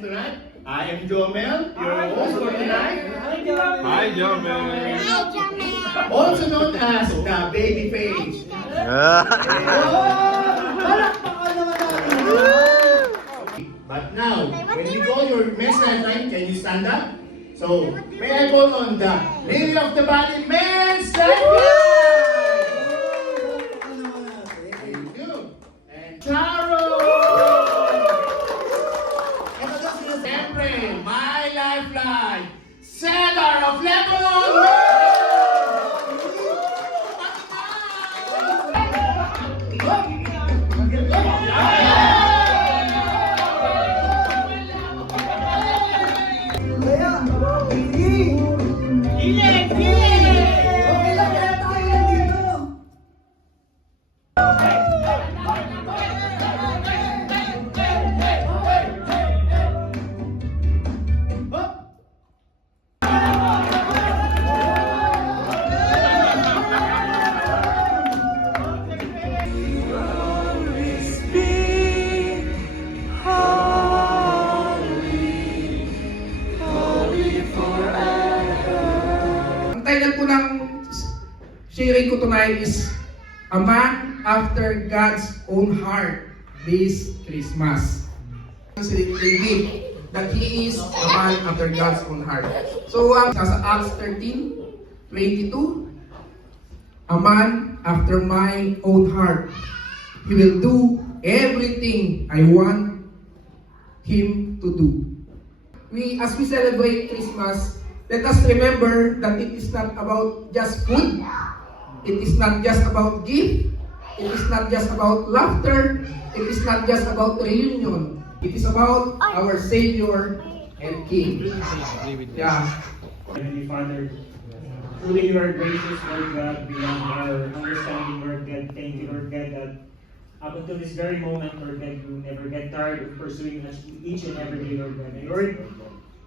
guest tonight. I am Jomel, your host for tonight. Hi, Jomel. Also known as the baby face. But now, when we call your men's lifeline, can you stand up? So, may I call on the Lady of the Valley Men's Lifeline? Thank you. And Charo! Siyempre, my lifeline, Seller of Lemon! Title po ng sharing ko tonight is A Man After God's Own Heart this Christmas. They believe that he is a man after God's own heart. So sa Acts 13:22, a man after my own heart. He will do everything I want him to do. As we celebrate Christmas, let us remember that it is not about just food. It is not just about gift. It is not just about laughter. It is not just about reunion. It is about our Savior and King. Yeah. Heavenly Father, truly you are gracious, Lord God, beyond our understanding, Lord God. Thank you, Lord God, that up until this very moment, Lord God, you never get tired of pursuing us each and every day, Lord God. And Lord,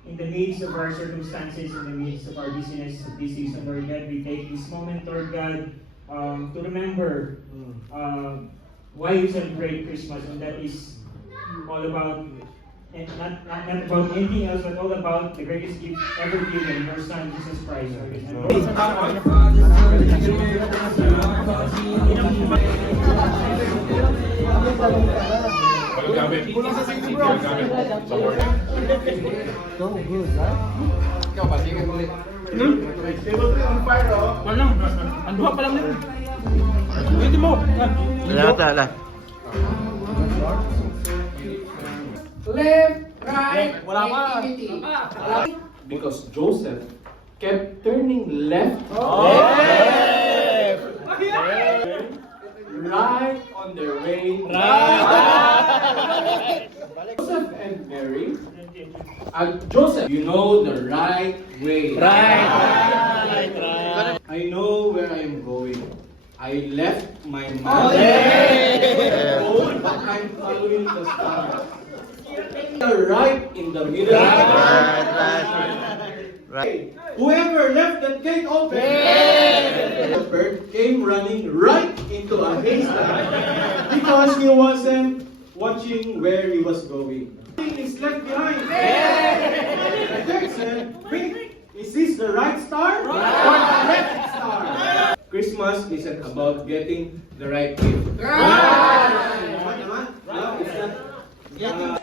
in the midst of our circumstances, in the midst of our busyness this season, Lord God, we take this moment, Lord God, to remember why we celebrate Christmas, and that is all about, and not about anything else, but all about the greatest gift ever given, your Son, Jesus Christ. Kulang sa sini, bro. So good, ha? Ikaw, pasikan ulit. Ano? Anduha pa lang nito. Pwede mo. Wala. Left, right, Wala pa. activity. Because Joseph kept turning left, right on their way. Joseph and Mary. Joseph, you know the right way. I know where I am going. I left my mother, but I'm following the star. Right in the middle. Right. Whoever left that gate open, the bird came running right into a haystack because he wasn't watching where he was going. He is left behind. The third said, wait, is this the right star or the left star? Christmas isn't about getting the right gift. No, it's not.